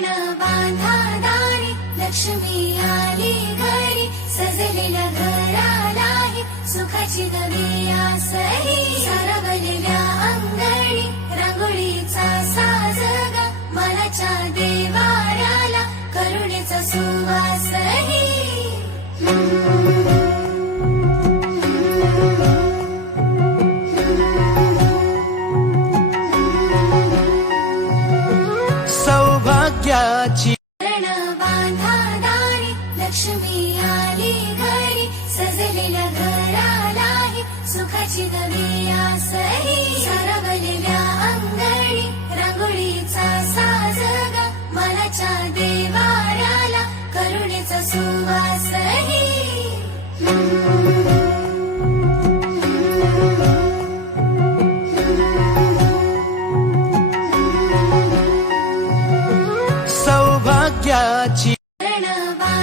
तोरण बांधा दारी, लक्ष्मी आली घरी, सजलेल्या घरालाही सुखाची नवी आसही. सारवलेल्या अंगणी रांगोळीचा साज ग, मनाच्या देवाऱ्याला करुणेचा सुवासही. सौभाग्याची तोरण बांधा दारी, लक्ष्मी आली घरी, सजलेल्या घरालाही सुखाची नवी आसही. सारवलेल्या अंगणी रांगोळीचा साज ग, मनाच्या देवाऱ्याला करुणेचा सुवासही. सौभाग्याची तोरण बांधा